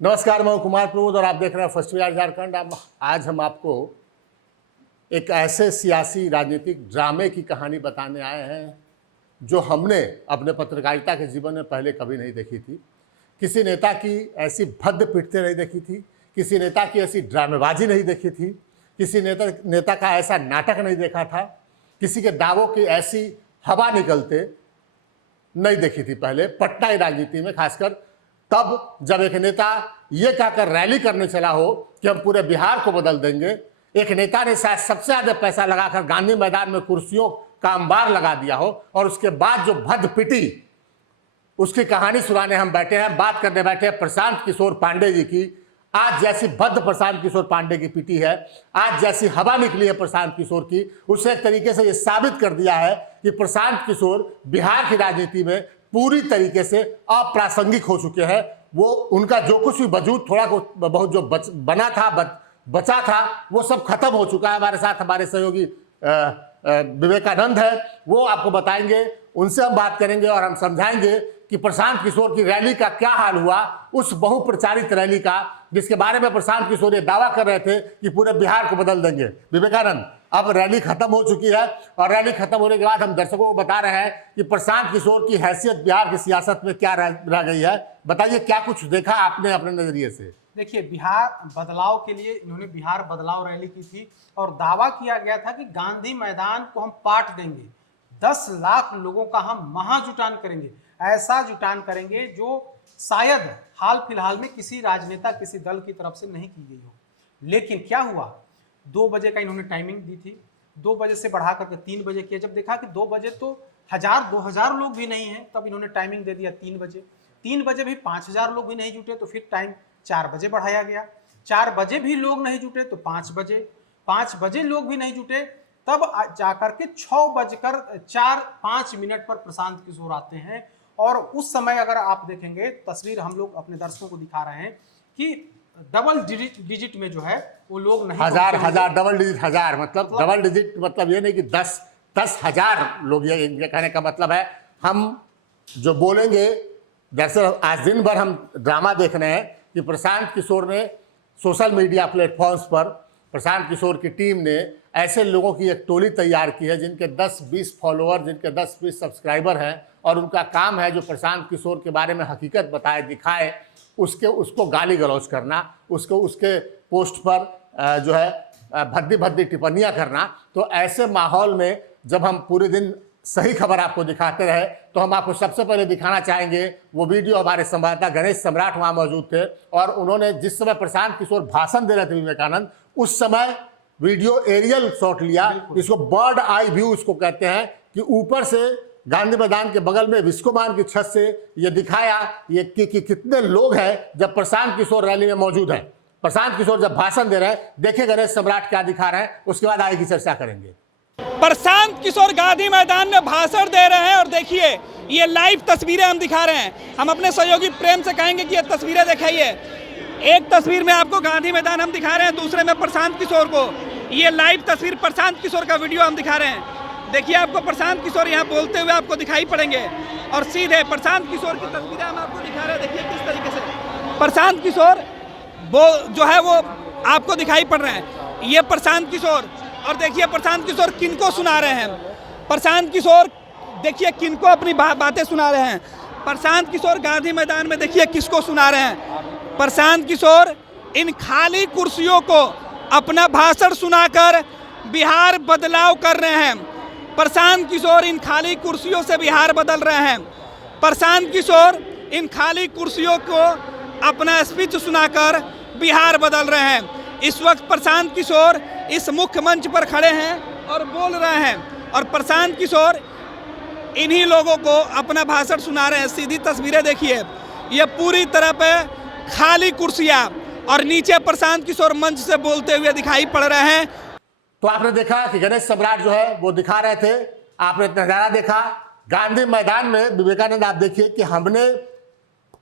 नमस्कार, मैं कुमार प्रमोद और आप देख रहे हैं फर्स्ट बिहार झारखंड। आज हम आपको एक ऐसे सियासी राजनीतिक ड्रामे की कहानी बताने आए हैं जो हमने अपने पत्रकारिता के जीवन में पहले कभी नहीं देखी थी। किसी नेता की ऐसी भद्द पिटते नहीं देखी थी, किसी नेता की ऐसी ड्रामेबाजी नहीं देखी थी, किसी नेता का ऐसा नाटक नहीं देखा था, किसी के दावों की ऐसी हवा निकलते नहीं देखी थी पहले पटना की राजनीति में, खासकर तब जब एक नेता ये कहकर रैली करने चला हो कि हम पूरे बिहार को बदल देंगे। एक नेता ने शायद सबसे ज्यादा पैसा लगाकर गांधी मैदान में कुर्सियों का अंबार लगा दिया हो और उसके बाद जो भद्द पिटी, उसकी कहानी सुनाने हम बैठे हैं, बात करने बैठे हैं प्रशांत किशोर पांडे जी की। आज जैसी भद्द प्रशांत किशोर पांडे की पिटी है, आज जैसी हवा निकली है प्रशांत किशोर की, उसे एक तरीके से ये साबित कर दिया है कि प्रशांत किशोर बिहार की राजनीति में पूरी तरीके से अप्रासंगिक हो चुके हैं। वो उनका जो कुछ भी वजूद थोड़ा बहुत जो बना था, बचा था, वो सब खत्म हो चुका है। हमारे साथ हमारे सहयोगी विवेकानंद है, वो आपको बताएंगे, उनसे हम बात करेंगे और हम समझाएंगे कि प्रशांत किशोर की रैली का क्या हाल हुआ, उस बहुप्रचारित रैली का जिसके बारे में प्रशांत किशोर ये दावा कर रहे थे कि पूरे बिहार को बदल देंगे। विवेकानंद, अब रैली खत्म हो चुकी है और रैली खत्म होने के बाद हम दर्शकों को बता रहे हैं कि प्रशांत किशोर की हैसियत बिहार की सियासत में क्या रह गई है। बताइए, क्या कुछ देखा आपने अपने नजरिए से? देखिए, बिहार बदलाव के लिए इन्होंने बिहार बदलाव रैली की थी और दावा किया गया था कि गांधी मैदान को हम पाट देंगे, 10 लाख लोगों का हम महाजुटान करेंगे, ऐसा जुटान करेंगे जो शायद हाल फिलहाल में किसी राजनेता किसी दल की तरफ से नहीं की गई हो। लेकिन क्या हुआ, 2 बजे का इन्होंने टाइमिंग दी थी, 2 बजे से बढ़ा करके 3 बजे किया। जब देखा कि 2 बजे तो 1000-2000 लोग भी नहीं हैं, तब इन्होंने टाइमिंग दे दिया 3 बजे। 3 बजे भी 5000 लोग भी नहीं जुटे तो फिर टाइम 4 बजे बढ़ाया गया। 4 बजे भी लोग नहीं जुटे तो 5 बजे, 5 बजे लोग भी नहीं जुटे, तब जाकर के 6:04-5 पर प्रशांत किशोर आते हैं। और उस समय अगर आप देखेंगे तस्वीर, हम लोग अपने दर्शकों को दिखा रहे हैं कि डबल डिजिट में जो है वो लोग नहीं, हजार डबल डिजिट, हजार मतलब डबल डिजिट, मतलब ये नहीं कि 10,000 लोग। ये कहने का मतलब है हम जो बोलेंगे, दरअसल आज दिन भर हम ड्रामा देख रहे हैं कि प्रशांत किशोर ने सोशल मीडिया प्लेटफॉर्म्स पर, प्रशांत किशोर की टीम ने ऐसे लोगों की एक टोली तैयार की है जिनके 10-20 फॉलोअर, जिनके 10-20 सब्सक्राइबर हैं और उनका काम है जो प्रशांत किशोर के बारे में हकीकत बताए, दिखाए, उसको गाली गलौज करना, उसके पोस्ट पर जो है भद्दी भद्दी टिप्पणियाँ करना। तो ऐसे माहौल में जब हम पूरे दिन सही खबर आपको दिखाते रहे तो हम आपको सबसे पहले दिखाना चाहेंगे वो वीडियो। हमारे संवाददाता गणेश सम्राट वहाँ मौजूद थे और उन्होंने जिस समय प्रशांत किशोर भाषण दे रहे थे विवेकानंद, उस समय वीडियो एरियल शॉट लिया, इसको बर्ड आई व्यू इसको कहते हैं, कि ऊपर से गांधी मैदान के बगल में विस्कोमान की छत से ये दिखाया ये कि कितने लोग हैं जब प्रशांत किशोर रैली में मौजूद हैं, प्रशांत किशोर जब भाषण दे रहे हैं। देखिए गणेश सम्राट क्या दिखा रहे हैं, उसके बाद आगे की चर्चा करेंगे। प्रशांत किशोर गांधी मैदान में भाषण दे रहे हैं और देखिए ये लाइव तस्वीरें हम दिखा रहे हैं। हम अपने सहयोगी प्रेम से कहेंगे कि ये तस्वीरें दिखाइए। एक तस्वीर में आपको गांधी मैदान हम दिखा रहे हैं, दूसरे में प्रशांत किशोर को। ये लाइव तस्वीर प्रशांत किशोर का वीडियो हम दिखा रहे हैं। देखिए आपको प्रशांत किशोर यहाँ बोलते हुए आपको दिखाई पड़ेंगे और सीधे प्रशांत किशोर की तस्वीरें हम आपको दिखा रहे हैं। देखिए किस तरीके से प्रशांत किशोर वो जो है वो आपको दिखाई पड़ रहे हैं। ये प्रशांत किशोर, और देखिए प्रशांत किशोर किनको सुना रहे हैं। प्रशांत किशोर देखिए किनको अपनी बातें सुना रहे हैं। प्रशांत किशोर गांधी मैदान में देखिए किसको सुना रहे हैं। प्रशांत किशोर इन खाली कुर्सियों को अपना भाषण सुनाकर बिहार बदलाव कर रहे हैं। प्रशांत किशोर इन खाली कुर्सियों से बिहार बदल रहे हैं। प्रशांत किशोर इन खाली कुर्सियों को अपना स्पीच सुनाकर बिहार बदल रहे हैं। इस वक्त प्रशांत किशोर इस मुख्य मंच पर खड़े हैं और बोल रहे हैं और प्रशांत किशोर इन्हीं लोगों को अपना भाषण सुना रहे हैं। सीधी तस्वीरें देखिए, ये पूरी तरह पे खाली कुर्सियां और नीचे प्रशांत किशोर मंच से बोलते हुए दिखाई पड़ रहे हैं। तो आपने देखा कि गणेश सम्राट जो है वो दिखा रहे थे, आपने नजारा देखा गांधी मैदान में। विवेकानंद, आप देखिए कि हमने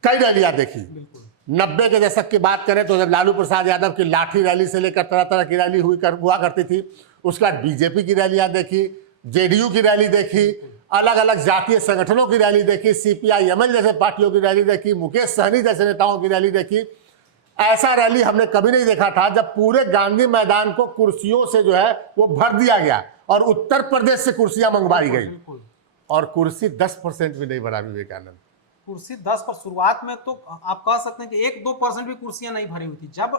कई रैलियां देखी। 90 के दशक की बात करें तो जब लालू प्रसाद यादव की लाठी रैली से लेकर तरह तरह की रैली हुआ करती थी, उसके बाद बीजेपी की रैलियां देखी, जेडीयू की रैली देखी, अलग अलग जातीय संगठनों की रैली देखी, CPI-ML जैसे पार्टियों की रैली देखी, मुकेश सहनी जैसे नेताओं की रैली देखी। ऐसा रैली हमने कभी नहीं देखा था जब पूरे गांधी मैदान को कुर्सियों से जो है वो भर दिया गया और उत्तर प्रदेश से कुर्सियां मंगवाई गई बिल्कुल। और कुर्सी 10% भी नहीं भरा विवेकानंद। कुर्सी 10 पर शुरुआत में तो आप कह सकते हैं कि 1-2% भी कुर्सियां नहीं भरी हुई थी। जब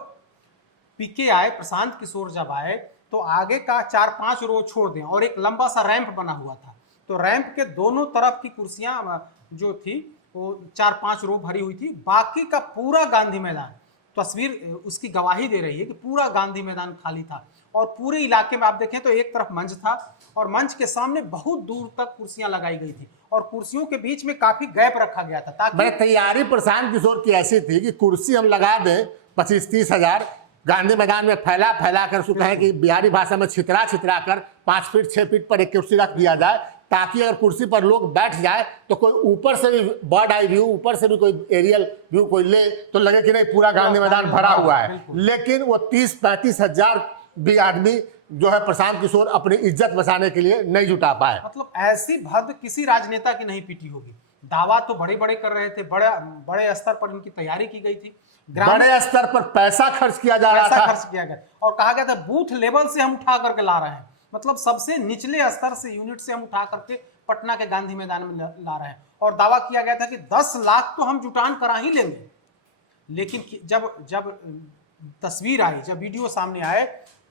पीके आए, प्रशांत किशोर जब आए तो आगे का 4-5 रो छोड़ दें और एक लंबा सा रैंप बना हुआ था, तो रैंप के दोनों तरफ की कुर्सियां जो थी वो 4-5 रो भरी हुई थी। बाकी का पूरा गांधी मैदान, तस्वीर उसकी गवाही दे रही है कि पूरा गांधी मैदान खाली था और पूरे इलाके में आप देखें तो एक तरफ मंच था और मंच के सामने बहुत दूर तक कुर्सियां लगाई गई थी और कुर्सियों के बीच में काफी गैप रखा गया था ताकि तैयारी प्रशांत किशोर की ऐसी थी कि कुर्सी हम लगा दें 25-30 हजार गांधी मैदान में फैला फैला कर उसको कहें कि बिहारी भाषा में छितरा छितरा कर 5 फीट 6 फीट पर एक कुर्सी रख दिया जाए ताकि अगर कुर्सी पर लोग बैठ जाए तो कोई ऊपर से भी बर्ड आई व्यू, ऊपर से भी कोई एरियल व्यू कोई ले तो लगे कि नहीं पूरा गांधी मैदान भरा हुआ है। लेकिन वो 30-35 हजार भी आदमी जो है प्रशांत किशोर अपनी इज्जत बचाने के लिए नहीं जुटा पाए। मतलब ऐसी भद किसी राजनेता की नहीं पीटी होगी। दावा तो बड़े बड़े कर रहे थे, बड़े स्तर पर इनकी तैयारी की गई थी, बड़े स्तर पर पैसा खर्च किया जा रहा था, खर्च किया गया और कहा गया था बूथ लेवल से हम उठा करके ला रहे हैं, मतलब सबसे निचले स्तर से यूनिट से हम उठा करके पटना के गांधी मैदान में ला रहे हैं और दावा किया गया था कि 10 लाख तो हम जुटान करा ही लेंगे। लेकिन जब तस्वीर आई, जब वीडियो सामने आए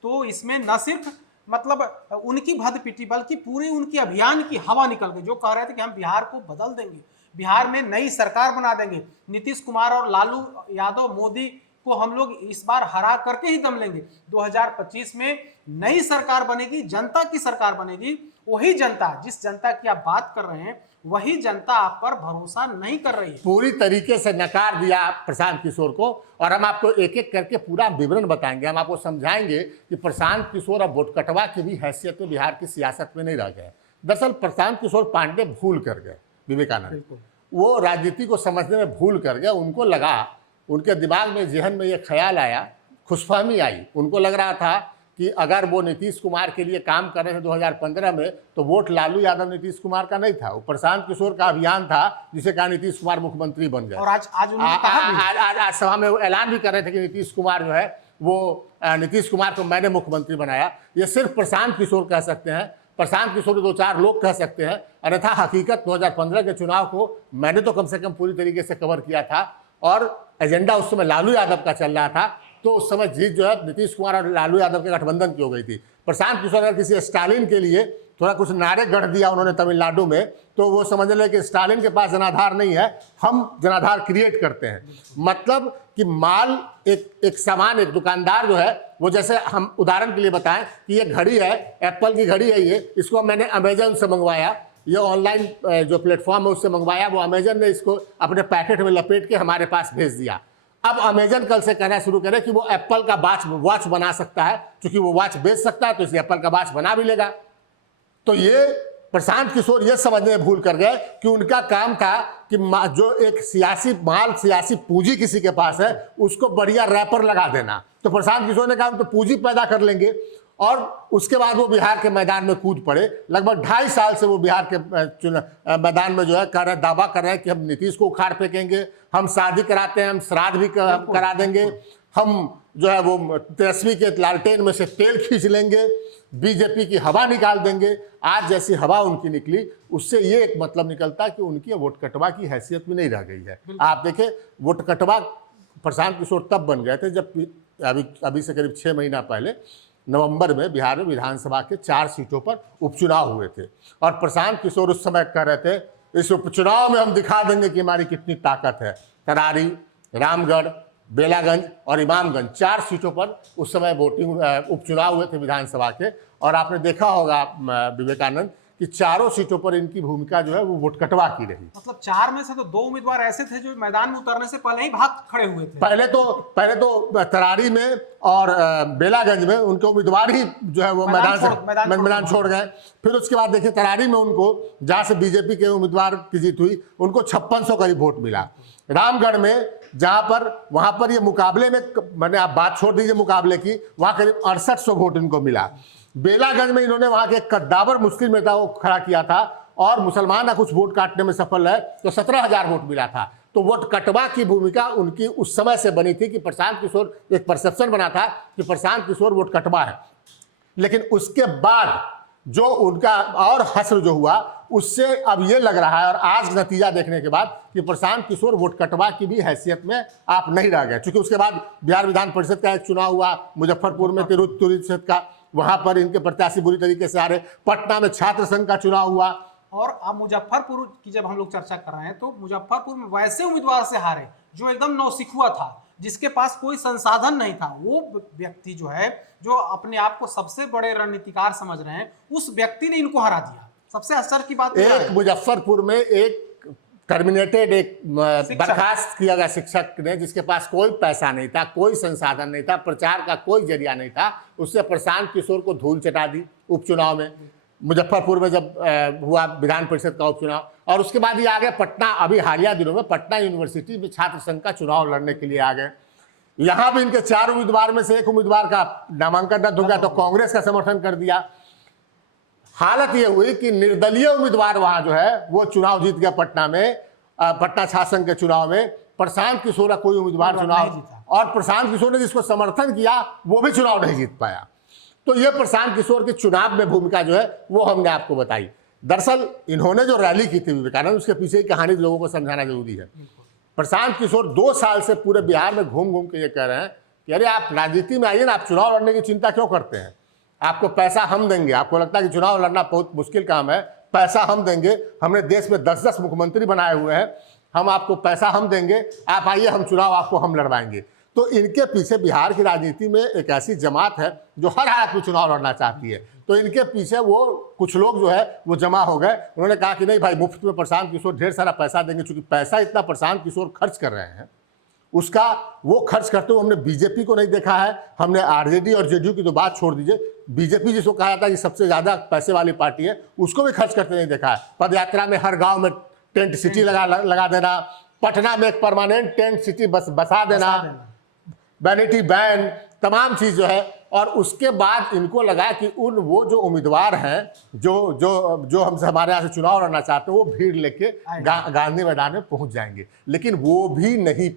तो इसमें न सिर्फ मतलब उनकी भद पिटी बल्कि पूरे उनकी अभियान की हवा निकल गई। जो कह रहे थे कि हम बिहार को बदल देंगे, बिहार में नई सरकार बना देंगे, नीतीश कुमार और लालू यादव मोदी को हम लोग इस बार हरा करके ही दम लेंगे, 2025 में नई सरकार बनेगी, जनता की सरकार बनेगी। वही जनता, जिस जनता की आप बात कर रहे हैं, वही जनता आप पर भरोसा नहीं कर रही है। पूरी तरीके से नकार दिया प्रशांत किशोर को और हम आपको एक एक करके पूरा विवरण बताएंगे। हम आपको समझाएंगे कि प्रशांत किशोर अब वोट कटवा की भी हैसियत में बिहार की सियासत में नहीं रह गए। दरअसल प्रशांत किशोर पांडे भूल कर गए विवेकानंद, वो राजनीति को समझने में भूल कर गए। उनको लगा, उनके दिमाग में जहन में ये ख्याल आया, खुशफहमी आई, उनको लग रहा था कि अगर वो नीतीश कुमार के लिए काम कर रहे थे 2015 में तो वोट लालू यादव नीतीश कुमार का नहीं था, वो प्रशांत किशोर का अभियान था जिसे कहा नीतीश कुमार मुख्यमंत्री बन गए। और आज उन्होंने कहा आज सभा में ऐलान भी कर रहे थे कि नीतीश कुमार जो है वो नीतीश कुमार को मैंने मुख्यमंत्री बनाया। ये सिर्फ प्रशांत किशोर कह सकते हैं, प्रशांत किशोर 2-4 लोग कह सकते हैं, अन्यथा हकीकत 2015 के चुनाव को मैंने तो कम से कम पूरी तरीके से कवर किया था और एजेंडा उस समय लालू यादव का चल रहा था। तो उस समय जीत जो है नीतीश कुमार और लालू यादव के गठबंधन की हो गई थी। प्रशांत किशोर अगर किसी स्टालिन के लिए थोड़ा कुछ नारे गढ़ दिया उन्होंने तमिलनाडु में, तो वो समझ ले कि स्टालिन के पास जनाधार नहीं है, हम जनाधार क्रिएट करते हैं। मतलब कि माल एक सामान, एक दुकानदार जो है वो, जैसे हम उदाहरण के लिए बताएं कि ये घड़ी है, एप्पल की घड़ी है, ये इसको मैंने अमेजन से मंगवाया, ये ऑनलाइन जो प्लेटफॉर्म है उससे मंगवाया, वो अमेजन ने इसको अपने पैकेट में लपेट के हमारे पास भेज दिया। अब अमेजन कल से कहना शुरू करे कि वो एप्पल का वॉच बना सकता है, क्योंकि वो वॉच बेच सकता है तो इसे एप्पल का वॉच बना भी लेगा। तो ये प्रशांत किशोर ये समझने में भूल कर गए कि उनका काम था कि जो एक सियासी माल, सियासी पूंजी किसी के पास है उसको बढ़िया रैपर लगा देना। तो प्रशांत किशोर ने कहा हम तो पूंजी पैदा कर लेंगे और उसके बाद वो बिहार के मैदान में कूद पड़े। लगभग 2.5 साल से वो बिहार के मैदान में जो है कर रहे, दावा कर रहे हैं कि हम नीतीश को उखाड़ फेंकेंगे, हम शादी कराते हैं, हम श्राद्ध भी करा देंगे, हम जो है वो तेजस्वी के लालटेन में से तेल खींच लेंगे, बीजेपी की हवा निकाल देंगे। आज जैसी हवा उनकी निकली, उससे ये एक मतलब निकलता कि उनकी वोट कटवा की हैसियत भी नहीं रह गई है। आप देखें, वोट कटवा प्रशांत किशोर तब बन गए थे जब अभी से करीब 6 महीना पहले नवंबर में बिहार में विधानसभा के 4 सीटों पर उपचुनाव हुए थे और प्रशांत किशोर उस समय कह रहे थे इस उपचुनाव में हम दिखा देंगे कि हमारी कितनी ताकत है। तरारी, रामगढ़, बेलागंज और इमामगंज 4 सीटों पर उस समय वोटिंग उपचुनाव हुए थे विधानसभा के। और आपने देखा होगा विवेकानंद कि चारों सीटों पर इनकी भूमिका जो है वो वोट कटवा की रही। मतलब 4 में से तो 2 उम्मीदवार ऐसे थे जो मैदान में उतरने से पहले ही भाग खड़े हुए थे। पहले तो तरारी में और बेलागंज में उनके उम्मीदवार ही जो है वो मैदान छोड़ गए। फिर उसके बाद देखिए तरारी में उनको, जहां से बीजेपी के उम्मीदवार की जीत हुई, उनको 5600 करीब वोट मिला। रामगढ़ में वहां पर ये मुकाबले में, मैंने आप बात छोड़ दीजिए मुकाबले की, वहां करीब 6800 वोट इनको मिला। बेलागंज में इन्होंने वहां के कद्दावर मुस्लिम नेता को खड़ा किया था और मुसलमान का कुछ वोट काटने में सफल है तो 17000 वोट मिला था। तो वोट कटवा की भूमिका उनकी उस समय से बनी थी कि प्रशांत किशोर, एक परसेप्शन बना था कि प्रशांत किशोर वोट कटवा है। लेकिन उसके बाद जो उनका और हश्र जो हुआ, उससे अब ये लग रहा है, और आज नतीजा देखने के बाद, कि प्रशांत किशोर वोट कटवा की भी हैसियत में आप नहीं रह गए। क्योंकि उसके बाद बिहार विधान परिषद का एक चुनाव हुआ, मुजफ्फरपुर में तिरुपति का, वहां पर इनके प्रत्याशी बुरी तरीके से आ रहे। पटना में छात्र संघ का चुनाव हुआ। और अब मुजफ्फरपुर की जब हम लोग चर्चा कर रहे हैं, तो मुजफ्फरपुर में वैसे उम्मीदवार से हारे जो एकदम नौसिखुआ था, जिसके पास कोई संसाधन नहीं था। वो व्यक्ति जो है, जो अपने आप को सबसे बड़े रणनीतिकार समझ रहे हैं, उस व्यक्ति ने इनको हरा दिया। सबसे आश्चर्य की बात एक मुजफ्फरपुर में एक टर्मिनेटेड, एक बर्खास्त किया गया शिक्षक ने, जिसके पास कोई पैसा नहीं था, कोई संसाधन नहीं था, प्रचार का कोई जरिया नहीं था, उससे प्रशांत किशोर को धूल चटा दी उपचुनाव में, मुजफ्फरपुर में जब हुआ विधान परिषद का उपचुनाव। और उसके बाद ये आ गए पटना, अभी हालिया दिनों में पटना यूनिवर्सिटी में छात्र संघ का चुनाव लड़ने के लिए आ गए। यहाँ भी इनके 4 उम्मीदवार में से एक उम्मीदवार का नामांकन रद्द हो गया, तो कांग्रेस का समर्थन कर दिया। हालत ये हुई कि निर्दलीय उम्मीदवार वहां जो है वो चुनाव जीत गया पटना में, पटना छात्र संघ के चुनाव में। प्रशांत किशोर का कोई उम्मीदवार चुनाव, और प्रशांत किशोर ने जिसको समर्थन किया वो भी चुनाव नहीं जीत पाया। तो ये प्रशांत किशोर की चुनाव में भूमिका जो है वो हमने आपको बताई। दरअसल इन्होंने जो रैली की थी विवेकानंद, उसके पीछे की कहानी लोगों को समझाना जरूरी है। प्रशांत किशोर 2 साल से पूरे बिहार में घूम घूम के ये कह रहे हैं कि अरे आप राजनीति में आइए ना, आप चुनाव लड़ने की चिंता क्यों करते हैं, आपको पैसा हम देंगे। आपको लगता है कि चुनाव लड़ना बहुत मुश्किल काम है, पैसा हम देंगे, हमने देश में 10-10 मुख्यमंत्री बनाए हुए हैं, हम आपको पैसा हम देंगे, आप आइए, हम चुनाव आपको हम लड़वाएंगे। तो इनके पीछे बिहार की राजनीति में एक ऐसी जमात है जो हर हालत में चुनाव लड़ना चाहती है। तो इनके पीछे वो कुछ लोग जो है वो जमा हो गए। उन्होंने कहा कि नहीं भाई, मुफ्त में प्रशांत किशोर ढेर सारा पैसा देंगे। चूंकि पैसा इतना प्रशांत किशोर खर्च कर रहे हैं, उसका वो खर्च करते हुए हमने बीजेपी को नहीं देखा है, हमने आरजेडी और जेडीयू की तो बात छोड़ दीजिए, बीजेपी जिसको कहा जाता है कि सबसे ज्यादा पैसे वाली पार्टी है, उसको भी खर्च करते नहीं देखा है। पदयात्रा में हर गांव में टेंट सिटी लगा देना, पटना में एक परमानेंट टेंट सिटी बसा देना, वैनिटी बैन, तमाम चीज जो है। और उसके बाद इनको लगा कि वो जो उम्मीदवार हैं जो हमसे हमारे यहाँ से चुनाव लड़ना चाहते हैं, वो भीड़ लेके गांधी मैदान में पहुंच जाएंगे। लेकिन वो भी नहीं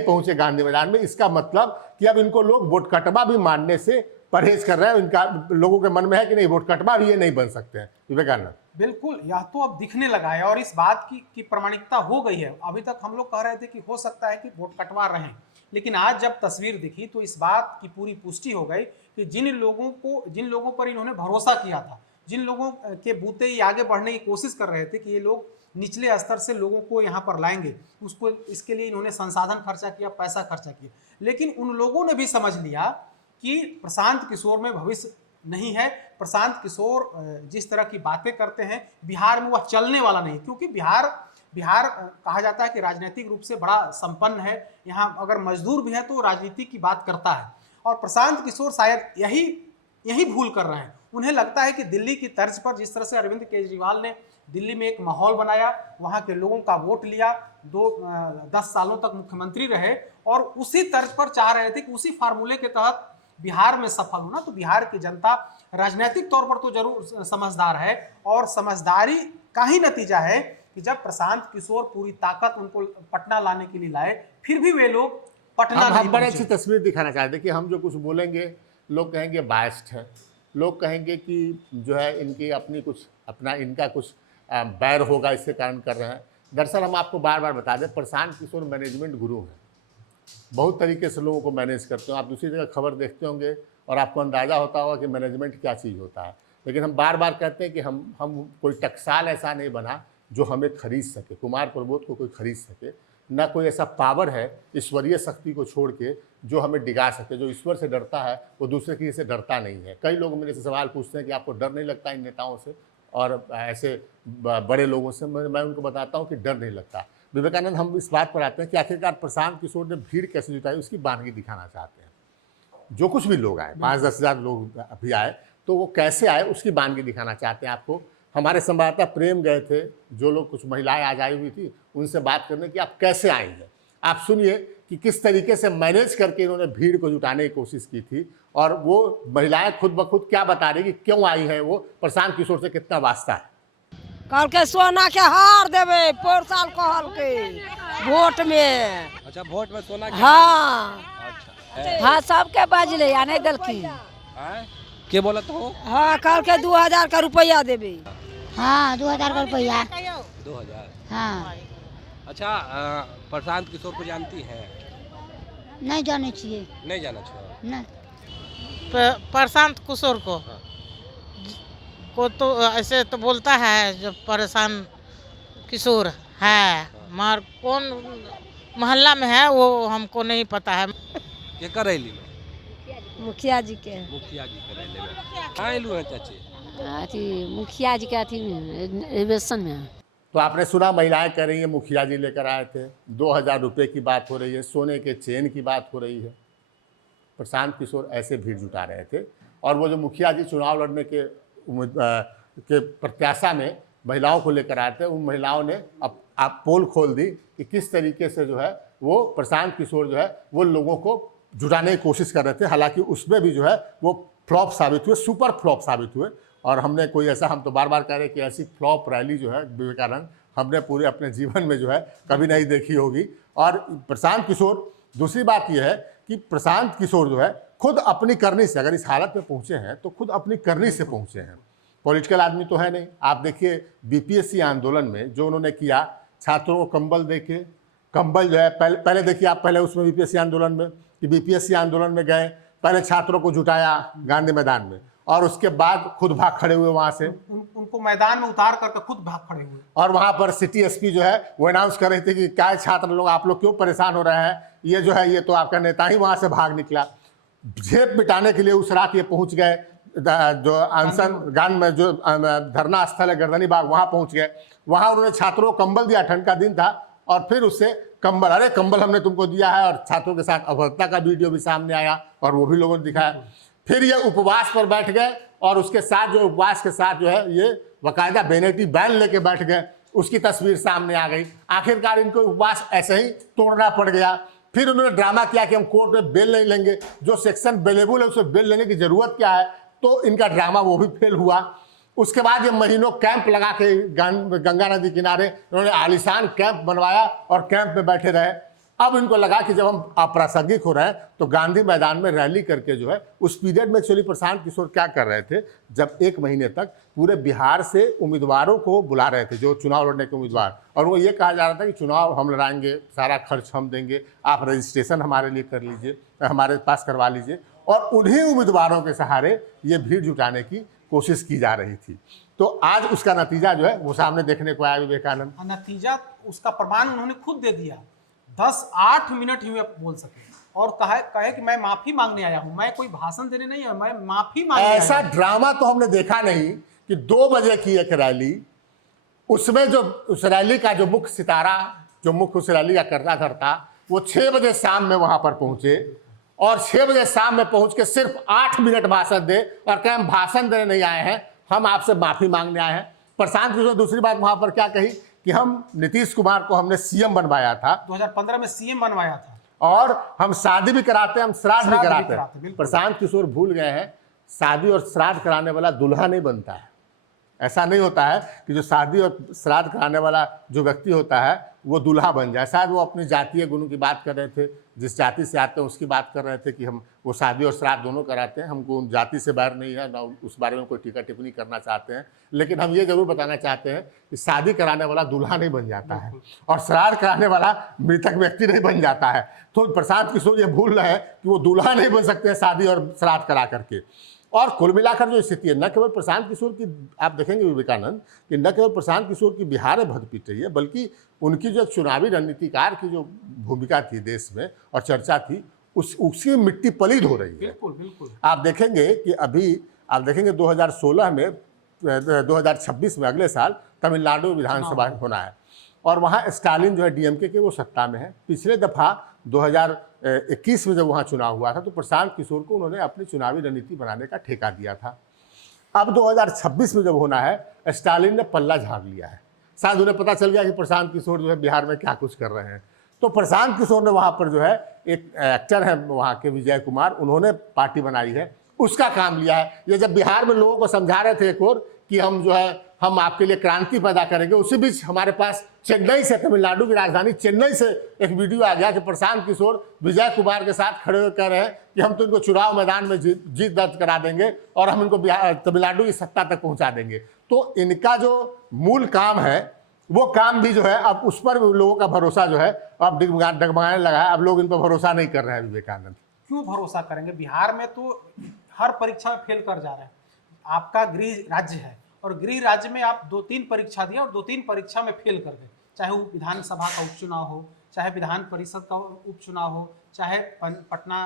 पहुंचे गांधी मैदान में। इसका मतलब कि अब इनको लोग वोट कटवा भी मानने से परहेज कर रहे हैं। इनका लोगों के मन में है कि नहीं, वोट कटवा भी ये नहीं बन सकते हैं। विवेकानंद, बिल्कुल, यह तो अब दिखने लगा है और इस बात की प्रमाणिकता हो गई है। अभी तक हम लोग कह रहे थे कि हो सकता है कि वोट कटवा रहे हैं, लेकिन आज जब तस्वीर दिखी तो इस बात की पूरी पुष्टि हो गई कि जिन लोगों पर इन्होंने भरोसा किया था, जिन लोगों के बूते ये आगे बढ़ने की कोशिश कर रहे थे कि ये लोग निचले स्तर से लोगों को यहाँ पर लाएंगे, उसको इसके लिए इन्होंने संसाधन खर्चा किया, पैसा खर्चा किया। लेकिन उन लोगों ने भी समझ लिया कि प्रशांत किशोर में भविष्य नहीं है। प्रशांत किशोर जिस तरह की बातें करते हैं बिहार में, वह चलने वाला नहीं। क्योंकि बिहार कहा जाता है कि राजनीतिक रूप से बड़ा संपन्न है, यहाँ अगर मजदूर भी है तो राजनीति की बात करता है। और प्रशांत किशोर शायद यही भूल कर रहे हैं। उन्हें लगता है कि दिल्ली की तर्ज पर जिस तरह से अरविंद केजरीवाल ने दिल्ली में एक माहौल बनाया, वहाँ के लोगों का वोट लिया, 10 सालों तक मुख्यमंत्री रहे, और उसी तर्ज पर चाह रहे थे कि उसी फार्मूले के तहत बिहार में सफल होना। तो बिहार की जनता राजनीतिक तौर पर तो जरूर समझदार है, और समझदारी का ही नतीजा है कि जब प्रशांत किशोर पूरी ताकत उनको पटना लाने के लिए लाए, फिर भी वे लोग पटना हम बड़ी अच्छी तस्वीर दिखाना चाहते कि हम जो कुछ बोलेंगे लोग कहेंगे बायस्ड है, लोग कहेंगे कि जो है इनकी इनका कुछ बैर होगा, इससे कारण कर रहे हैं। दरअसल हम आपको बार बार बता दें, प्रशांत किशोर मैनेजमेंट गुरु हैं, बहुत तरीके से लोगों को मैनेज करते हो। आप दूसरी जगह खबर देखते होंगे और आपको अंदाज़ा होता होगा कि मैनेजमेंट क्या चीज़ होता है। लेकिन हम बार बार कहते हैं कि हम कोई टकसाल ऐसा नहीं बना जो हमें खरीद सके, कुमार प्रबोध को कोई खरीद सके, ना कोई ऐसा पावर है ईश्वरीय शक्ति को छोड़ के जो हमें डिगा सके। जो ईश्वर से डरता है वो दूसरे किसी से डरता नहीं है। कई लोग मेरे से सवाल पूछते हैं कि आपको डर नहीं लगता इन नेताओं से और ऐसे बड़े लोगों से। मैं उनको बताता हूँ कि डर नहीं लगता। विवेकानंद, हम इस बात पर आते हैं कि आखिरकार प्रशांत किशोर ने भीड़ कैसे जुटाई, उसकी बानगी दिखाना चाहते हैं। जो कुछ भी लोग आए, 5-10 हज़ार लोग अभी आए, तो वो कैसे आए उसकी बानगी दिखाना चाहते हैं आपको। हमारे संवाददाता प्रेम गए थे, जो लोग कुछ महिलाएं आज आई हुई थी, उनसे बात करने की आप कैसे आएंगे। आप सुनिए कि किस तरीके से मैनेज करके इन्होंने भीड़ को जुटाने की कोशिश की थी, और वो महिलाएं खुद ब खुद क्या बता रही कि क्यों आई हैं, वो प्रशांत किशोर से कितना वास्ता है। कल के सोना के हार देवे पर साल कहल के वोट में। अच्छा, वोट में सोना के हाँ अच्छा हाँ सबके बजले आने गलकी। हैं? के बोला तो हाँ कल के 2000 का रुपया देवे। हाँ 2000 का रुपया। 2000। हाँ अच्छा, प्रशांत किशोर को जानती हैं? नहीं जाने चाहिए। नहीं जाना चाहिए। नहीं प्रशांत किशोर को तो ऐसे तो बोलता है जो परेशान किशोर है, मगर कौन मोहल्ला में है वो हमको नहीं पता है। ये करैली में मुखिया जी के मुखिया जी करैली में कहाँ एलू है चाची? अथी मुखिया जी के अथी एडमिशन में। तो आपने सुना, महिलाएं कह रही हैं मुखिया जी लेकर आए थे, 2000 रुपये की बात हो रही है, सोने के चेन की बात हो रही है। प्रशांत किशोर ऐसे भीड़ जुटा रहे थे और वो जो मुखिया जी चुनाव लड़ने के प्रत्याशा में महिलाओं को लेकर आए थे, उन महिलाओं ने अब आप पोल खोल दी कि किस तरीके से जो है वो प्रशांत किशोर जो है वो लोगों को जुटाने की कोशिश कर रहे थे। हालांकि उसमें भी जो है वो फ्लॉप साबित हुए, सुपर फ्लॉप साबित हुए। और हमने कोई ऐसा, हम तो बार बार कह रहे हैं कि ऐसी फ्लॉप रैली जो है विवेकानंद हमने पूरे अपने जीवन में जो है कभी नहीं देखी होगी। और प्रशांत किशोर, दूसरी बात यह है कि प्रशांत किशोर जो है खुद अपनी करनी से, अगर इस हालत में पहुँचे हैं तो खुद अपनी करनी से पहुँचे हैं। पॉलिटिकल आदमी तो है नहीं। आप देखिए बीपीएससी आंदोलन में जो उन्होंने किया, छात्रों को कंबल देके, कंबल जो है पहले देखिए आप, पहले उसमें बीपीएससी आंदोलन में कि बीपीएससी आंदोलन में गए, पहले छात्रों को जुटाया गांधी मैदान में और उसके बाद खुद भाग खड़े हुए वहाँ से। उनको मैदान में उतार करके खुद भाग खड़े हुए। और वहाँ पर सिटी एसपी जो है वो अनाउंस कर रही थी कि क्या छात्र लोग, आप लोग क्यों परेशान हो रहे हैं, ये जो है ये तो आपका नेता ही वहाँ से भाग निकला। झेप मिटाने के लिए उस रात ये पहुँच गए, जो अनशन गान में जो धरना स्थल है गर्दनी बाग, वहाँ पहुँच गए। वहाँ उन्होंने छात्रों को कंबल दिया, ठंड का दिन था, और फिर उससे कंबल, अरे कंबल हमने तुमको दिया है, और छात्रों के साथ अभद्रता का वीडियो भी सामने आया और वो भी लोगों ने दिखाया। फिर ये उपवास पर बैठ गए और उसके साथ जो उपवास के साथ जो है ये बाकायदा बेनेटी बैन लेके बैठ गए, उसकी तस्वीर सामने आ गई। आखिरकार इनको उपवास ऐसे ही तोड़ना पड़ गया। फिर उन्होंने ड्रामा किया कि हम कोर्ट में बेल नहीं लेंगे, जो सेक्शन बेलेबल है उसे बेल लेने की जरूरत क्या है, तो इनका ड्रामा वो भी फेल हुआ। उसके बाद ये महीनों कैंप लगा के गंगा नदी किनारे उन्होंने आलीशान कैंप बनवाया और कैंप में बैठे रहे। अब इनको लगा कि जब हम अप्रासंगिक हो रहे हैं तो गांधी मैदान में रैली करके जो है, उस पीरियड में एक्चुअली प्रशांत किशोर क्या कर रहे थे, जब 1 महीने तक पूरे बिहार से उम्मीदवारों को बुला रहे थे, जो चुनाव लड़ने के उम्मीदवार, और वो ये कहा जा रहा था कि चुनाव हम लड़ाएंगे, सारा खर्च हम देंगे, आप रजिस्ट्रेशन हमारे लिए कर लीजिए, हमारे पास करवा लीजिए। और उन्हीं उम्मीदवारों के सहारे ये भीड़ जुटाने की कोशिश की जा रही थी। तो आज उसका नतीजा जो है वो सामने देखने को आया विवेकानंद। नतीजा उसका प्रमाण उन्होंने खुद दे दिया। 10-8 मिनट ही वे बोल सके और कहे कि मैं माफी मांगने आया हूं, मैं कोई भाषण देने नहीं आया, मैं माफी मांगने आया हूं। ऐसा ड्रामा तो हमने देखा नहीं कि 2 बजे की एक रैली, उसमें जो उस रैली का जो मुख्य सितारा, जो मुख्य उस रैली का करता धरता, वो 6 बजे शाम में वहां पर पहुंचे और 6 बजे शाम में पहुंच के सिर्फ 8 मिनट भाषण दे और कहें हम भाषण देने नहीं आए हैं, हम आपसे माफी मांगने आए हैं। प्रशांत किशोर दूसरी बात वहां पर क्या कही कि हम नीतीश कुमार को हमने सीएम बनवाया था, 2015 में सीएम बनवाया था, और हम शादी भी कराते हैं, हम श्राद्ध भी कराते हैं। बिल्कुल। प्रशांत किशोर भूल गए हैं, शादी और श्राद्ध कराने वाला दूल्हा नहीं बनता है। ऐसा नहीं होता है कि जो शादी और श्राद्ध कराने वाला जो व्यक्ति होता है वो दूल्हा बन जाए। शायद वो अपनी जातीय गुणों की बात कर रहे थे, जिस जाति से आते हैं उसकी बात कर रहे थे कि हम वो शादी और श्राद्ध दोनों कराते हैं, हमको उन जाति से बैर नहीं है, ना उस बारे में कोई टीका टिप्पणी करना चाहते हैं। लेकिन हम ये जरूर बताना चाहते हैं कि शादी कराने वाला दूल्हा नहीं बन जाता है और श्राद्ध कराने वाला मृतक व्यक्ति नहीं बन जाता है। तो प्रशांत किशोर ये भूल रहे हैं कि वो दूल्हा नहीं बन सकते हैं शादी और श्राद्ध करा करके। और कुल मिलाकर जो स्थिति है, न केवल प्रशांत किशोर की, आप देखेंगे विवेकानंद कि न केवल प्रशांत किशोर की बिहार में भदपीट रही है, बल्कि उनकी जो चुनावी रणनीतिकार की जो भूमिका थी देश में और चर्चा थी, उसकी मिट्टी पलीद हो रही है। बिल्कुल बिल्कुल। आप देखेंगे कि अभी आप देखेंगे 2016 में, 2026 में, अगले साल तमिलनाडु विधानसभा होना है और वहाँ स्टालिन जो है डीएमके के वो सत्ता में है। पिछले दफ़ा 2021 में जब वहाँ चुनाव हुआ था तो प्रशांत किशोर को उन्होंने अपनी चुनावी रणनीति बनाने का ठेका दिया था। अब 2026 में जब होना है, स्टालिन ने पल्ला झाड़ लिया है। शायद उन्हें पता चल गया कि प्रशांत किशोर जो है बिहार में क्या कुछ कर रहे हैं। तो प्रशांत किशोर ने वहाँ पर जो है, एक एक्टर है वहाँ के विजय कुमार, उन्होंने पार्टी बनाई है, उसका काम लिया है। ये जब बिहार में लोगों को समझा रहे थे एक और कि हम जो है हम आपके लिए क्रांति पैदा करेंगे। उसी बीच हमारे पास चेन्नई से, तमिलनाडु की राजधानी चेन्नई से एक वीडियो आ गया कि प्रशांत किशोर विजय कुमार के साथ खड़े होकर कह रहे हैं कि हम तो इनको चुनाव मैदान में जीत दर्ज करा देंगे और हम इनको तमिलनाडु की सत्ता तक पहुंचा देंगे। तो इनका जो मूल काम है वो काम भी जो है अब उस पर लोगों का भरोसा जो है अब डगमगाने लगा है। अब लोग इन पर भरोसा नहीं कर रहे हैं। विवेकानंद, क्यों भरोसा करेंगे? बिहार में तो हर परीक्षा में फेल कर जा रहे हैं। आपका गृह राज्य है और गृह राज्य में आप 2-3 परीक्षा दिए और 2-3 परीक्षा में फेल कर गए, चाहे वो विधानसभा का उपचुनाव हो, चाहे विधान परिषद का उपचुनाव हो, चाहे पटना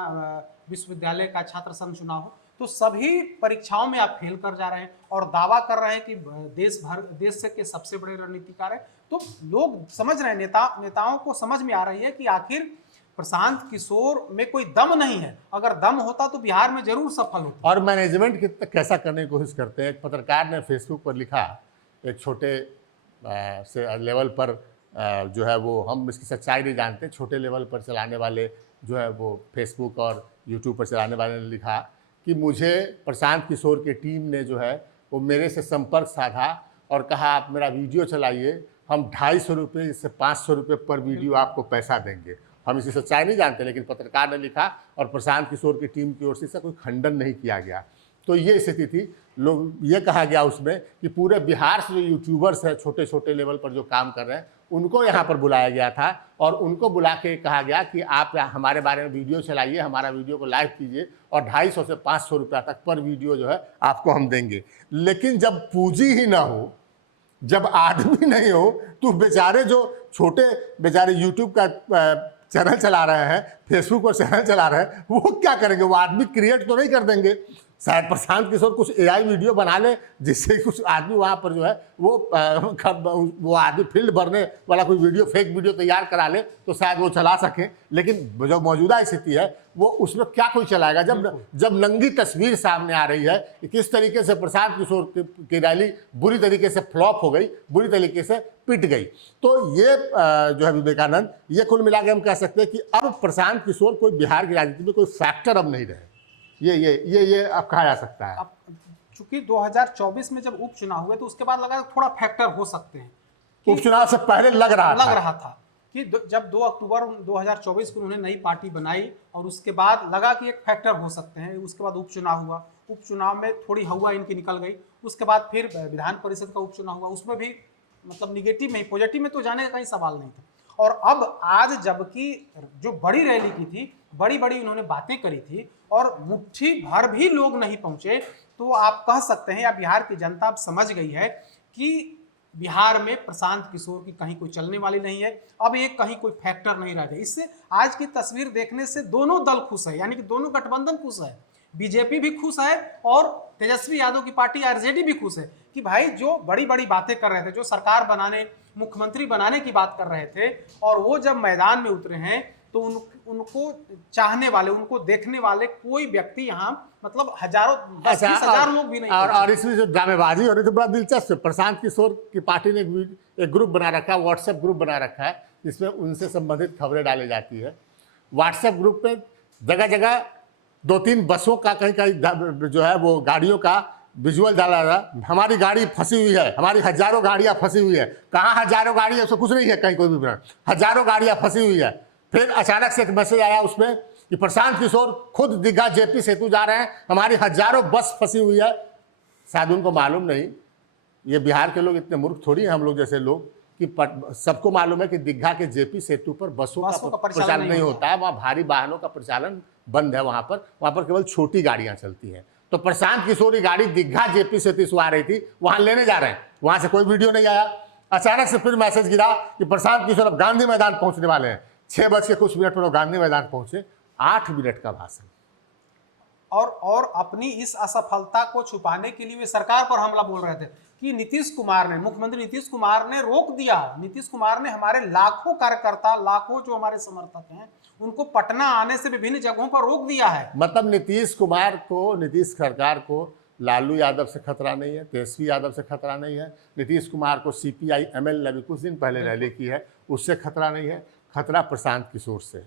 विश्वविद्यालय का छात्र संघ चुनाव हो, तो सभी परीक्षाओं में आप फेल कर जा रहे हैं और दावा कर रहे हैं कि देश के सबसे बड़े रणनीतिकार हैं। तो लोग समझ रहे हैं, नेताओं को समझ में आ रही है कि आखिर प्रशांत किशोर में कोई दम नहीं है। अगर दम होता तो बिहार में जरूर सफल होता। और मैनेजमेंट कैसा करने की कोशिश करते हैं। एक पत्रकार ने फेसबुक पर लिखा, एक छोटे से लेवल पर जो है वो, हम इसकी सच्चाई नहीं जानते, छोटे लेवल पर चलाने वाले जो है वो फेसबुक और यूट्यूब पर चलाने वाले ने लिखा कि मुझे प्रशांत किशोर की टीम ने जो है वो मेरे से संपर्क साधा और कहा आप मेरा वीडियो चलाइए, हम 250 रुपये से 500 रुपये पर वीडियो आपको पैसा देंगे। हम इसकी सच्चाई नहीं जानते, लेकिन पत्रकार ने लिखा और प्रशांत किशोर की टीम की ओर से इसका कोई खंडन नहीं किया गया। तो ये स्थिति थी। लोग ये कहा गया उसमें कि पूरे बिहार से जो यूट्यूबर्स हैं छोटे छोटे लेवल पर जो काम कर रहे हैं उनको यहाँ पर बुलाया गया था और उनको बुला के कहा गया कि आप हमारे बारे में वीडियो चलाइए, हमारा वीडियो को लाइव कीजिए और 250 से 500 रुपया तक पर वीडियो जो है आपको हम देंगे। लेकिन जब पूंजी ही ना हो, जब आदमी नहीं हो, तो बेचारे जो छोटे बेचारे यूट्यूब का चैनल चला रहे हैं, फेसबुक पर चैनल चला रहे हैं, वो क्या करेंगे? वो आदमी क्रिएट तो नहीं कर देंगे। शायद प्रशांत किशोर कुछ एआई वीडियो बना ले जिससे कुछ आदमी वहाँ पर जो है वो आदमी फील्ड भरने वाला कोई वीडियो, फेक वीडियो तैयार करा ले तो शायद वो चला सके। लेकिन जो मौजूदा स्थिति है वो उसमें क्या कोई चलाएगा जब नंगी तस्वीर सामने आ रही है कि किस तरीके से प्रशांत किशोर की रैली बुरी तरीके से फ्लॉप हो गई, बुरी तरीके से पिट गई। तो ये जो है विवेकानंद, ये कुल मिला के हम कह सकते हैं कि अब प्रशांत किशोर कोई बिहार की राजनीति में कोई फैक्टर अब नहीं रहे। ये अब कहा जा सकता है। अब चूंकि 2024 में जब उपचुनाव हुए तो उसके बाद लगा थोड़ा फैक्टर हो सकते हैं। उपचुनाव से पहले लग रहा था कि जब 2 अक्टूबर 2024 को उन्होंने नई पार्टी बनाई और उसके बाद लगा कि एक फैक्टर हो सकते हैं। उसके बाद उपचुनाव हुआ, उपचुनाव में थोड़ी हवा इनकी निकल गई। उसके बाद फिर विधान परिषद का उपचुनाव हुआ, उसमें भी मतलब निगेटिव में, पॉजिटिव में तो जाने का कहीं सवाल नहीं था। और अब आज जबकि जो बड़ी रैली की थी, बड़ी बड़ी उन्होंने बातें करी थी और मुट्ठी भर भी लोग नहीं पहुंचे, तो आप कह सकते हैं या बिहार की जनता अब समझ गई है कि बिहार में प्रशांत किशोर की कहीं कोई चलने वाली नहीं है। अब ये कहीं कोई फैक्टर नहीं रह गया। इससे आज की तस्वीर देखने से दोनों दल खुश है, यानी कि दोनों गठबंधन खुश है। बीजेपी भी खुश है और तेजस्वी यादव की पार्टी आरजेडी भी खुश है कि भाई जो बड़ी बड़ी बातें कर रहे थे, जो सरकार बनाने, मुख्यमंत्री बनाने की बात कर रहे थे, और वो जब मैदान में उतरे हैं तो उनको चाहने वाले, उनको देखने वाले कोई व्यक्ति यहाँ मतलब हजारों 10,000 लोग भी नहीं। और इसमें जो ड्रामेबाजी हो रही थी बड़ा दिलचस्प है। प्रशांत किशोर की पार्टी ने एक ग्रुप बना रखा है, व्हाट्सएप ग्रुप बना रखा है, जिसमें उनसे संबंधित खबरें डाली जाती है। व्हाट्सएप ग्रुप पे जगह जगह 2-3 बसों का कहीं जो है वो गाड़ियों का विजुअल डाला रहा। हमारी गाड़ी फंसी हुई है, हमारी हजारों गाड़ियाँ फंसी हुई है। कहाँ हजारों गाड़ी है? उसको कुछ नहीं है कहीं कोई भी, हजारों गाड़ियाँ फंसी हुई है। फिर अचानक से एक मैसेज आया उसमें कि प्रशांत किशोर खुद दीघा जेपी सेतु जा रहे हैं, हमारी हजारों बस फंसी हुई है। शायद उनको मालूम नहीं, ये बिहार के लोग इतने मूर्ख थोड़ी हैं हम लोग जैसे लोग, कि सबको मालूम है कि दीघा के जेपी सेतु पर बसों का प्रचालन नहीं होता है। वहाँ भारी वाहनों का प्रचालन बंद है। वहाँ पर केवल छोटी गाड़ियाँ चलती हैं। तो प्रशांत किशोर की गाड़ी दीघा जेपी सेतु से आ रही थी, वहाँ लेने जा रहे हैं, वहाँ से कोई वीडियो नहीं आया। अचानक से फिर मैसेज गिरा कि प्रशांत किशोर अब गांधी मैदान पहुँचने वाले हैं। 6 बज के कुछ मिनट पर वो गांधी मैदान पहुंचे। 8 मिनट का भाषण। और अपनी इस असफलता को छुपाने के लिए वे सरकार पर हमला बोल रहे थे कि नीतीश कुमार ने, मुख्यमंत्री नीतीश कुमार ने रोक दिया। नीतीश कुमार ने हमारे लाखों कार्यकर्ता, लाखों जो हमारे समर्थक हैं, उनको पटना आने से विभिन्न जगहों पर रोक दिया है। मतलब नीतीश कुमार को, नीतीश सरकार को लालू यादव से खतरा नहीं है, तेजस्वी यादव से खतरा नहीं है। नीतीश कुमार को CPI ML ने भी कुछ दिन पहले रैली की है, उससे खतरा नहीं है। खतरा प्रशांत किशोर से है।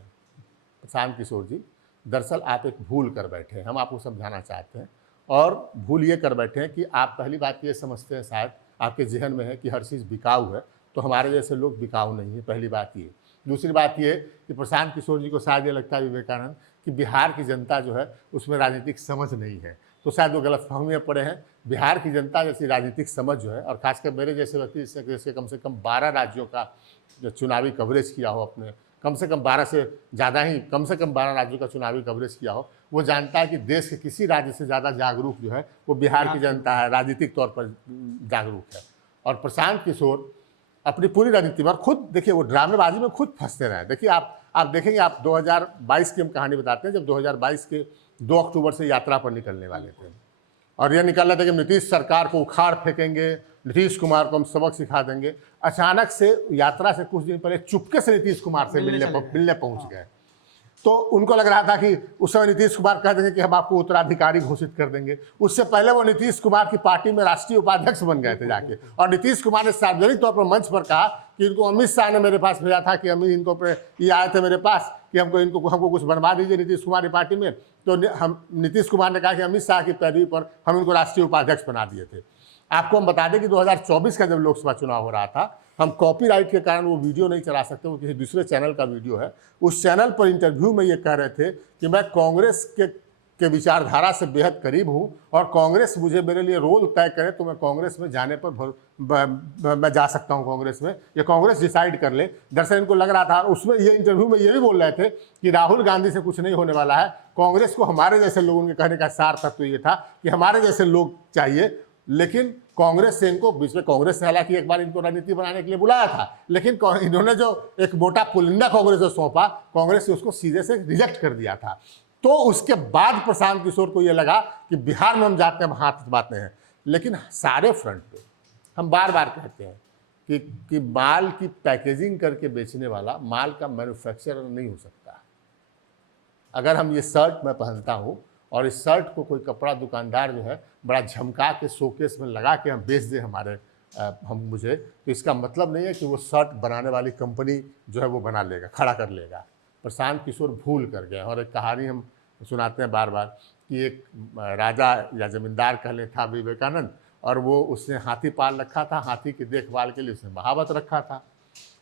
प्रशांत किशोर जी, दरअसल आप एक भूल कर बैठे हैं, हम आपको समझाना चाहते हैं। और भूल ये कर बैठे हैं कि आप पहली बात ये समझते हैं शायद आपके जहन में है कि हर चीज़ बिकाऊ है, तो हमारे जैसे लोग बिकाऊ नहीं है, पहली बात ये। दूसरी बात ये कि प्रशांत किशोर जी को शायद ये लगता है, विवेकानंद, कि बिहार की जनता जो है उसमें राजनीतिक समझ नहीं है, तो शायद वो गलतफहमी में पड़े हैं। बिहार की जनता जैसी राजनीतिक समझ जो है, और खासकर मेरे जैसे व्यक्ति जिससे कम से कम 12 राज्यों का जो चुनावी कवरेज किया हो, अपने कम से कम 12 से ज़्यादा ही, कम से कम 12 राज्यों का चुनावी कवरेज किया हो, वो जानता है कि देश के किसी राज्य से ज़्यादा जागरूक जो है वो बिहार की जनता है, राजनीतिक तौर पर जागरूक है। और प्रशांत किशोर अपनी पूरी राजनीति में, और खुद देखिए वो ड्रामेबाजी में खुद फंसते रहे। देखिए आप देखेंगे, आप 2022 की हम कहानी बताते हैं, जब 2022 के 2 अक्टूबर से यात्रा पर निकलने वाले थे और यह निकल रहा था कि नीतीश सरकार को उखाड़ फेंकेंगे, नीतीश कुमार को हम सबक सिखा देंगे। अचानक से यात्रा से कुछ दिन पहले चुपके से नीतीश कुमार से मिलने पहुंच गए। तो उनको लग रहा था कि उस समय नीतीश कुमार कह देंगे कि हम आपको उत्तराधिकारी घोषित कर देंगे। उससे पहले वो नीतीश कुमार की पार्टी में राष्ट्रीय उपाध्यक्ष बन गए थे जाके, और नीतीश कुमार ने सार्वजनिक तौर पर मंच पर कहा कि इनको अमित शाह ने मेरे पास भेजा था, कि अमित इनको ये आए थे मेरे पास कि हमको कुछ बनवा दीजिए नीतीश कुमार की पार्टी में। तो हम नीतीश कुमार ने कहा कि अमित शाह की पैरवी पर हम इनको राष्ट्रीय उपाध्यक्ष बना दिए थे। आपको हम बता दें कि 2024 का जब लोकसभा चुनाव हो रहा था, हम कॉपीराइट के कारण वो वीडियो नहीं चला सकते, वो किसी दूसरे चैनल का वीडियो है। उस चैनल पर इंटरव्यू में ये कह रहे थे कि मैं कांग्रेस के विचारधारा से बेहद करीब हूँ, और कांग्रेस मुझे मेरे लिए रोल तय करे तो मैं कांग्रेस में जाने पर मैं जा सकता हूँ कांग्रेस में, ये कांग्रेस डिसाइड कर ले। दरअसल इनको लग रहा था, उसमें ये इंटरव्यू में ये भी बोल रहे थे कि राहुल गांधी से कुछ नहीं होने वाला है, कांग्रेस को हमारे जैसे लोगों के कहने का सार तत्व ये था कि हमारे जैसे लोग चाहिए। लेकिन कांग्रेस से इनको बीच में, कांग्रेस से हालांकि एक बार इनको रणनीति बनाने के लिए बुलाया था, लेकिन इन्होंने जो एक मोटा पुलिंदा कांग्रेस को सौंपा, कांग्रेस ने उसको सीधे से रिजेक्ट कर दिया था। तो उसके बाद प्रशांत किशोर को ये लगा कि बिहार में हम जाते हैं, हाथ बातें हैं। लेकिन सारे फ्रंट पे हम बार बार कहते हैं कि माल की पैकेजिंग करके बेचने वाला माल का मैन्युफैक्चरर नहीं हो सकता। अगर हम ये शर्ट मैं पहनता हूँ और इस शर्ट को कोई कपड़ा दुकानदार जो है बड़ा झमका के शोकेस में लगा के हम बेच दे मुझे, तो इसका मतलब नहीं है कि वो शर्ट बनाने वाली कंपनी जो है वो बना लेगा, खड़ा कर लेगा। प्रशांत किशोर भूल कर गए। और एक कहानी हम सुनाते हैं बार बार कि एक राजा या जमींदार कह ले था विवेकानंद, और वो उसने हाथी पाल रखा था, हाथी की देखभाल के लिए उसने महावत रखा था।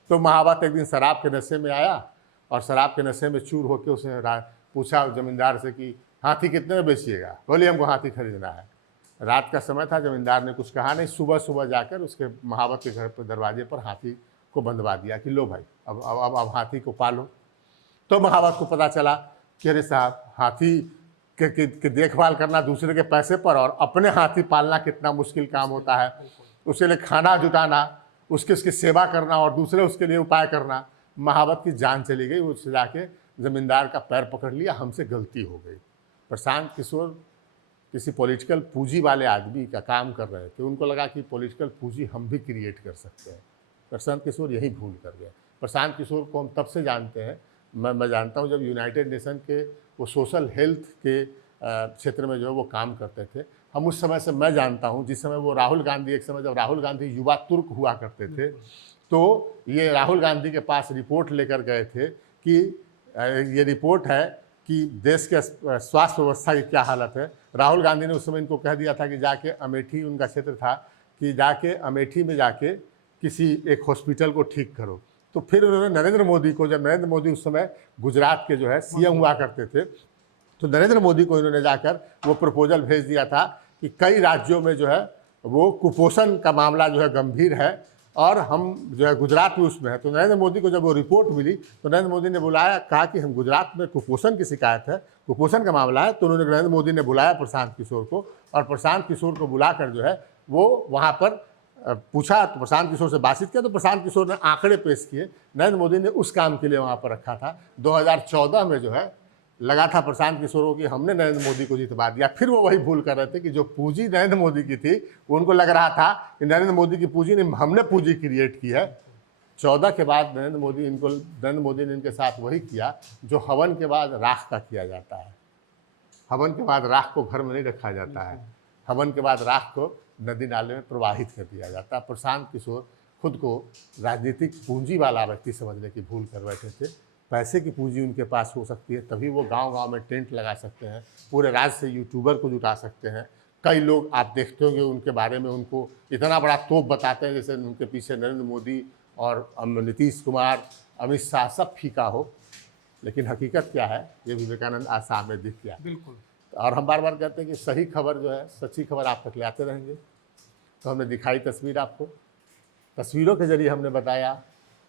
तो महावत एक दिन शराब के नशे में आया, और शराब के नशे में चूर होकर उसने पूछा जमींदार से कि हाथी कितने में बेचिएगा? बोलिए हमको हाथी खरीदना है। रात का समय था, जमींदार ने कुछ कहा नहीं। सुबह सुबह जाकर उसके महावत के घर पर दरवाजे पर हाथी को बंधवा दिया कि लो भाई अब हाथी को पालो। तो महावत को पता चला कि अरे साहब, हाथी के देखभाल करना दूसरे के पैसे पर, और अपने हाथी पालना कितना मुश्किल काम होता है। उसके लिए खाना जुटाना, उसकी सेवा करना और दूसरे उसके लिए उपाय करना। महावत की जान चली गई। उससे जाके ज़मींदार का पैर पकड़ लिया, हमसे गलती हो गई। प्रशांत किशोर किसी पॉलिटिकल पूंजी वाले आदमी का काम कर रहे थे, उनको लगा कि पॉलिटिकल पूंजी हम भी क्रिएट कर सकते हैं। प्रशांत किशोर यही भूल कर गए। प्रशांत किशोर को हम तब से जानते हैं, मैं जानता हूँ, जब यूनाइटेड नेशन के वो सोशल हेल्थ के क्षेत्र में जो है वो काम करते थे। हम उस समय से मैं जानता हूँ, जिस समय वो राहुल गांधी, एक समय जब राहुल गांधी युवा तुर्क हुआ करते थे, तो ये राहुल गांधी के पास रिपोर्ट लेकर गए थे कि ये रिपोर्ट है कि देश के स्वास्थ्य व्यवस्था की क्या हालत है। राहुल गांधी ने उस समय इनको कह दिया था कि जाके अमेठी, उनका क्षेत्र था, कि जाके अमेठी में जाके किसी एक हॉस्पिटल को ठीक करो। तो फिर उन्होंने नरेंद्र मोदी को, जब नरेंद्र मोदी उस समय गुजरात के जो है सीएम हुआ करते थे, तो नरेंद्र मोदी को इन्होंने जाकर वो प्रपोजल भेज दिया था कि कई राज्यों में जो है वो कुपोषण का मामला जो है गंभीर है, और हम जो है गुजरात में उसमें है। तो नरेंद्र मोदी को जब वो रिपोर्ट मिली, तो नरेंद्र मोदी ने बुलाया, कहा कि हम गुजरात में कुपोषण की शिकायत है, कुपोषण का मामला है। तो उन्होंने, नरेंद्र मोदी ने बुलाया प्रशांत किशोर को, और प्रशांत किशोर को बुलाकर जो है वो वहाँ पर पूछा, तो प्रशांत किशोर से बातचीत किया। तो प्रशांत किशोर ने आंकड़े पेश किए। नरेंद्र मोदी ने उस काम के लिए वहाँ पर रखा था। 2014 में जो है लगा था प्रशांत किशोर को कि हमने नरेंद्र मोदी को जितवा दिया। फिर वो वही भूल कर रहे थे कि जो पूंजी नरेंद्र मोदी की थी, उनको लग रहा था कि नरेंद्र मोदी की पूंजी ने, हमने पूंजी क्रिएट की है। 14 के बाद नरेंद्र मोदी ने इनके साथ वही किया जो हवन के बाद राख का किया जाता है। हवन के बाद राख को घर में नहीं रखा जाता है, हवन के बाद राख को नदी नाले में प्रवाहित कर दिया जाता है। प्रशांत किशोर खुद को राजनीतिक पूंजी वाला व्यक्ति समझने की भूल कर बैठे थे। पैसे की पूंजी उनके पास हो सकती है, तभी वो गांव-गांव में टेंट लगा सकते हैं, पूरे राज्य से यूट्यूबर को जुटा सकते हैं, कई लोग आप देखते होंगे उनके बारे में, उनको इतना बड़ा तोप बताते हैं जैसे उनके पीछे नरेंद्र मोदी और नीतीश कुमार, अमित शाह सब फीका हो, लेकिन हकीकत क्या है ये विवेकानंद आज सामने दिख गया। बिल्कुल। और हम बार बार कहते हैं कि सही खबर जो है, सच्ची खबर आप तक ले आते रहेंगे। तो हमने दिखाई तस्वीर आपको, तस्वीरों के जरिए हमने बताया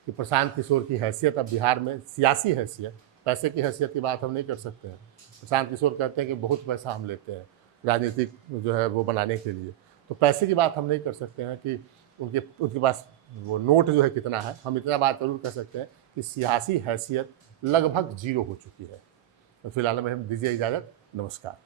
कि प्रशांत किशोर की हैसियत अब बिहार में सियासी हैसियत, पैसे की हैसियत की बात हम नहीं कर सकते हैं। प्रशांत किशोर कहते हैं कि बहुत पैसा हम लेते हैं राजनीतिक जो है वो बनाने के लिए, तो पैसे की बात हम नहीं कर सकते हैं कि उनके पास वो नोट जो है कितना है। हम इतना बात जरूर कह सकते हैं कि सियासी हैसियत लगभग 0 हो चुकी है। तो फिलहाल में हम दीजिए इजाज़त, नमस्कार।